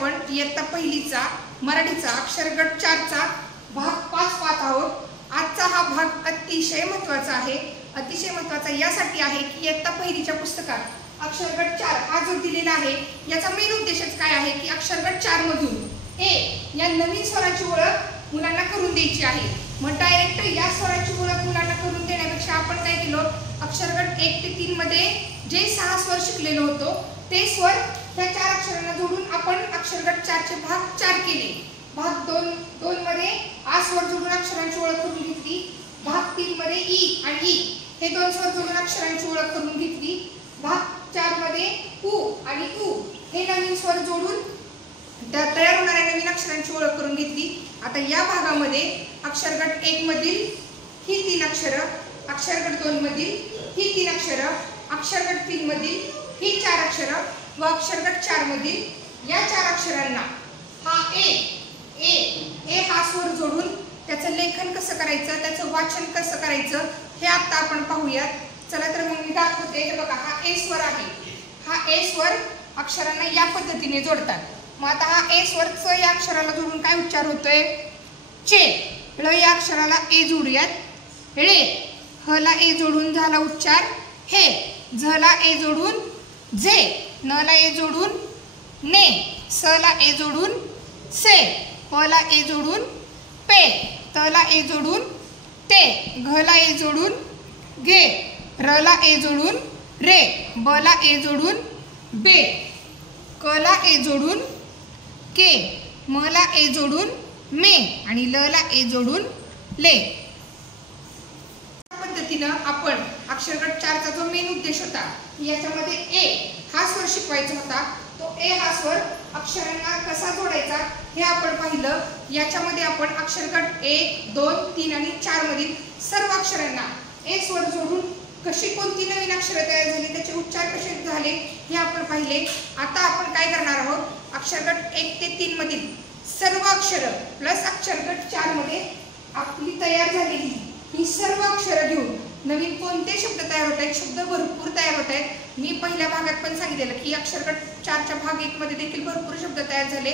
आपण इयत्ता पहिलीचा मराठीचा अक्षरगट 4चा भाग 5 पाहत आहोत। आजचा हा भाग अतिशय महत्त्वाचा आहे। अतिशय महत्त्वाचा यासाठी आहे की इयत्ता पहिलीच्या पुस्तकात अक्षरगट 4 हा जो दिलेला आहे याचा मेन उद्देशच काय आहे की अक्षरगट 4 मधून ए या नवीन स्वराची ओळख मुलांना करून द्यायची आहे। मग डायरेक्ट या स्वराची ओळख मुलांना करून देण्यापेक्षा आपण काय केलं, अक्षरगट 1 ते 3 मध्ये जे 6 स्वर शिकलेलो होतो ते स्वर त्या 4 अक्षरांना जोडून आपण अक्षरगट 4 चे भाग 4 केले। भाग 2 मध्ये आ स्वर जोडून अक्षरांची ओळख करून घेतली। भाग 3 मध्ये ई आणि ई हे 2 स्वर जोडून अक्षरांची ओळख करून घेतली। भाग 4 मध्ये उ आणि उ हे नवीन स्वर जोडून तयार होणाऱ्या नवीन अक्षरांची ओळख करून घेतली। आता या भागामध्ये अक्षरगट 1 मधील ही 3 अक्षरं, अक्षरगट 2 मधील ही 3 अक्षरं, अक्षरगट 3 मधील ही 4 अक्षरं व अक्षरगट 4 मधील या 4 अक्षरांना हा ए हा स्वर जोडून त्याचं लेखन कसं करायचं, त्याचं वाचन कसं करायचं हे आता आपण पाहूयात। चला तर मग मी दाखवते। हे बघा, हा ए स्वर आहे। हा ए स्वर अक्षरांना या पद्धतीने जोडतात। मग आता हा ए स्वर च या अक्षराला जोडून काय उच्चार होतोय, चे। ळ या अक्षराला ए जोडूयात, ळे। ह ला ए जोडून झाला उच्चार हे। झ ला ए जोडून जे। न ला ए जोडून ने। स ला ए जोडून से। प ला ए जोडून पे। त ला ए जोडून ते। घ ला ए जोडून गे। र ला ए जोडून रे। ब ला ए जोडून बे। क ला ए जोडून के। म ला ए जोडून मे आणि ल ला ए जोडून ले। पद्धतीनं आपण अक्षरगट 4 चा जो मेन उद्देश होता याच्यामध्ये ए हा स्वर शिकवायचा होता, तो ए हा स्वर अक्षरांना कसा जोडायचा हे आपण पाहिलं। याच्यामध्ये आपण अक्षरगट 1, 2, 3 आणि 4 मधील सर्व अक्षरांना ए स्वर जोडून कशी कोणती नवीन अक्षरे तयार झाली, त्याचे उच्चार कसे झाले हे आपण पाहिले। आता आपण काय करणार आहोत, अक्षरगट 1 ते 3 मधील सर्व अक्षरं प्लस अक्षरगट 4 मध्ये आपली तयार झालेली ही सर्व अक्षरं घेऊन नवीन कोणते शब्द तयार होत आहेत, शब्द भरपूर तयार होत आहेत। मी पहिल्या भागात पण सांगितलेलं की अक्षरगट 4 च्या भाग 1 मध्ये देखील भरपूर शब्द तयार झाले।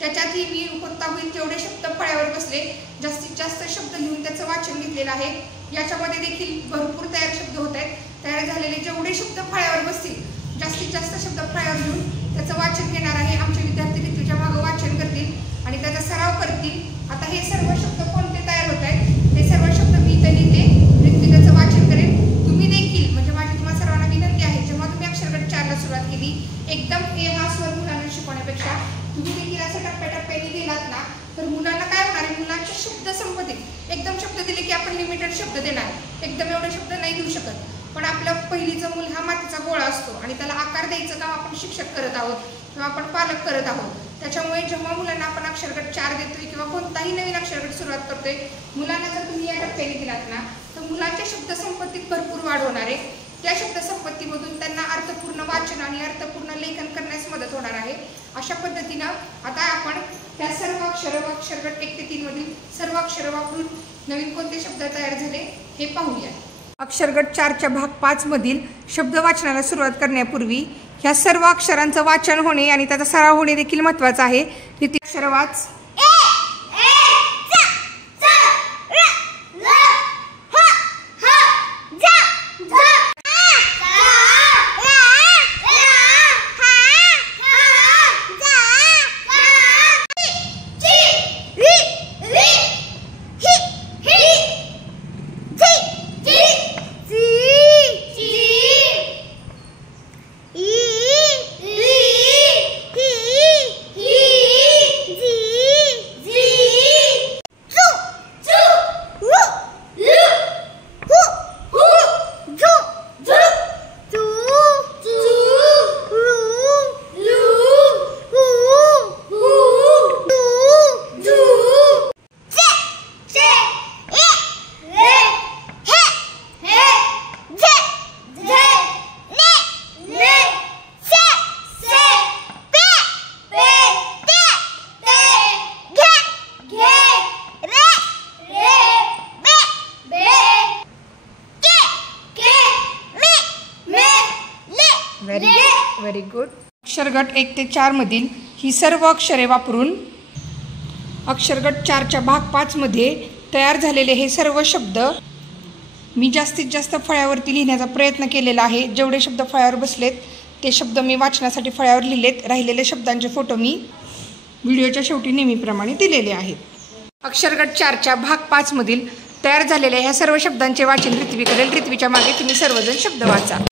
त्याच्यातही मी कोणता होईल तेवढे शब्द फळ्यावर बसले, जास्तीत जास्त शब्द लिहून त्याचं वाचन घेतलेलं आहे। याच्यामध्ये देखील भरपूर तयार शब्द होत आहेत। तयार झालेले जेवढे शब्द फळ्यावर बसतील, जास्तीत जास्त शब्द फळ्यावर लिहून त्याचं वाचन घेणार आहे। आमचे विद्यार्थी ऋतूच्या मागं वाचन करतील आणि त्याचा सराव करतील। आता हे सर्व शब्द कोणते तयार होत आहेत ते सर्व शब्द मी इथे लिहिते, ऋतू त्याचं वाचन करेल। तुम्ही देखील म्हणजे माझी तुम्हाला सर्वांना विनंती आहे, जेव्हा तुम्ही अक्षरगट 4 ला सुरुवात केली एकदम ए हा स्वर मुलांना शिकवण्यापेक्षा तुम्ही देखील असं टप्प्याटप्प्याने दिलात ना तर मुलांना काय होणार आहे, मुलांच्या शब्द संपत्तीत एकदम शब्द दिले की आपण लिमिटेड शब्द देणार, एकदम एवढे शब्द नाही देऊ शकत। पण आपलं पहिलीचं मूल हा मातीचा गोळा असतो आणि त्याला आकार द्यायचं काम आपण शिक्षक करत आहोत किंवा आपण पालक करत आहोत। त्याच्यामुळे जेव्हा मुलांना आपण अक्षरगट 4 देतोय किंवा कोणताही नवीन अक्षरगट सुरुवात करतोय, मुलांना जर तुम्ही या टप्प्याने दिलात ना तर मुलांच्या शब्द संपत्तीत भरपूर वाढ होणार आहे। त्या शब्द संपत्तीमधून त्यांना अर्थपूर्ण वाचन आणि अर्थपूर्ण लेखन करण्यास मदत होणार आहे। अशा पद्धतीनं आता आपण त्या सर्व अक्षरं अक्षरगट 1 ते 3 मधील सर्व अक्षरं वापरून नवीन कोणते शब्द तयार झाले हे पाहूया। अक्षरगट 4 च्या भाग 5 मधील शब्द वाचनाला सुरुवात करण्यापूर्वी ह्या सर्व अक्षरांचं वाचन होणे आणि त्याचा सराव होणे देखील महत्त्वाचं आहे। ती अक्षर वाच। Very good. अक्षरगट 1 ते 4 मधील ही सर्व अक्षरे वापरून अक्षरगट 4च्या भाग 5 मध्ये तयार झालेले हे सर्व शब्द मी जास्तीत जास्त फळ्यावरती लिहिण्याचा प्रयत्न केलेला आहे. जेवढे शब्द फळ्यावर बसलेत ते शब्द मी वाचनासाठी फळ्यावर लिहिलेत. राहिलेले शब्दांचे फोटो मी व्हिडिओच्या शेवटी नेहमीप्रमाणे दिलेले आहेत. अक्षरगट 4च्या भाग 5 मधील तयार झालेल्या ह्या सर्व शब्दांचे वाचन रित्वी करेल. रित्वीच्या मागे तुम्ही सर्वजण शब्द वाचा.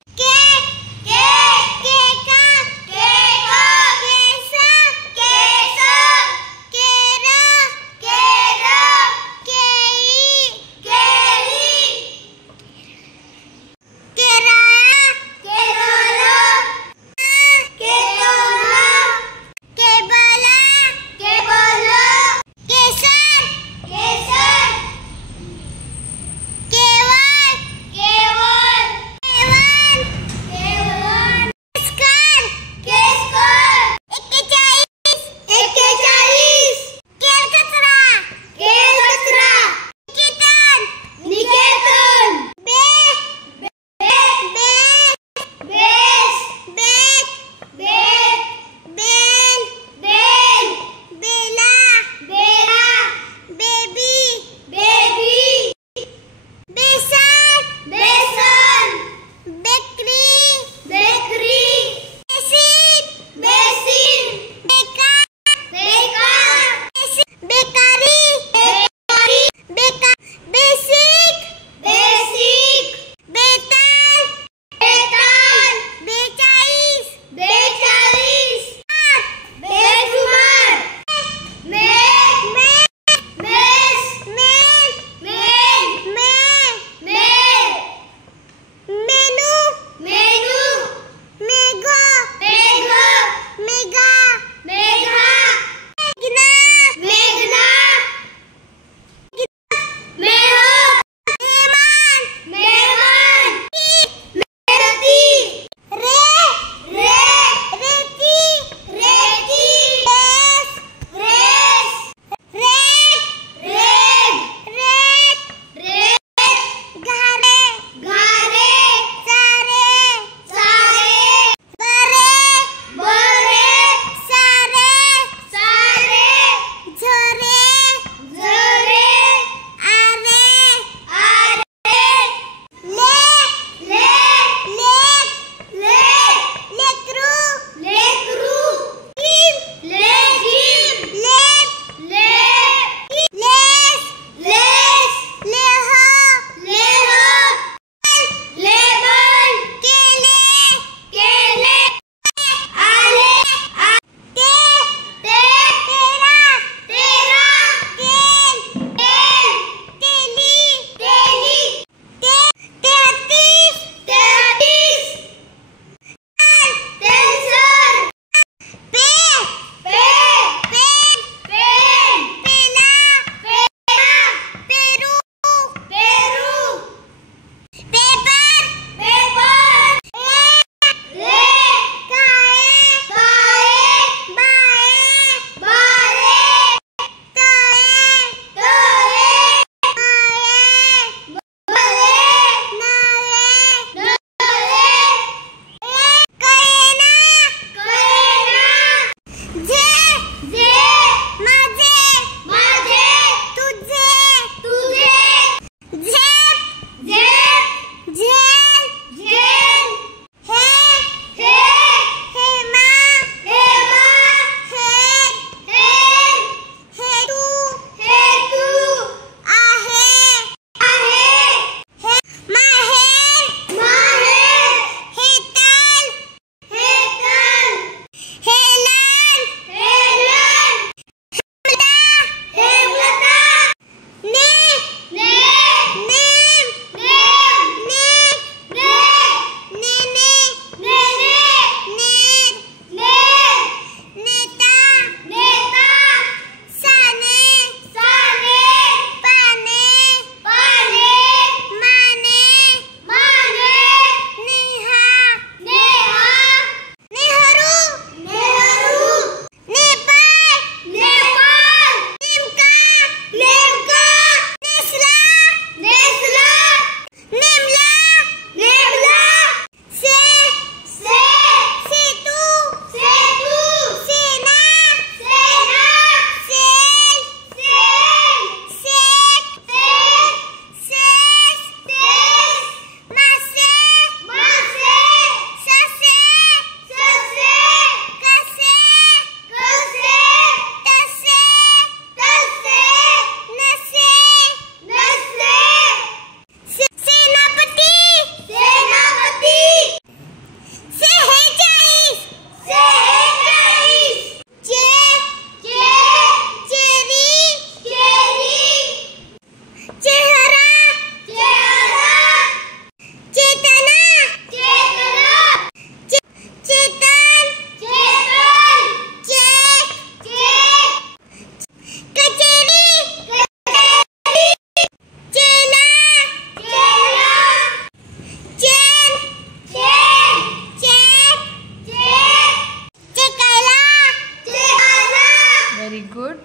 Very good.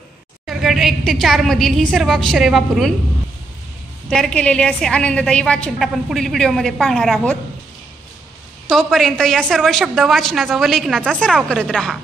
अक्षर गट 1 ते 4 मधील ही सर्व अक्षरे वापरून तयार केलेले असे आनंददायी वाचन आपण पुढील व्हिडिओमध्ये पाहणार आहोत. तोपर्यंत या सर्व शब्द वाचनाचा व लेखनाचा सराव करत राहा.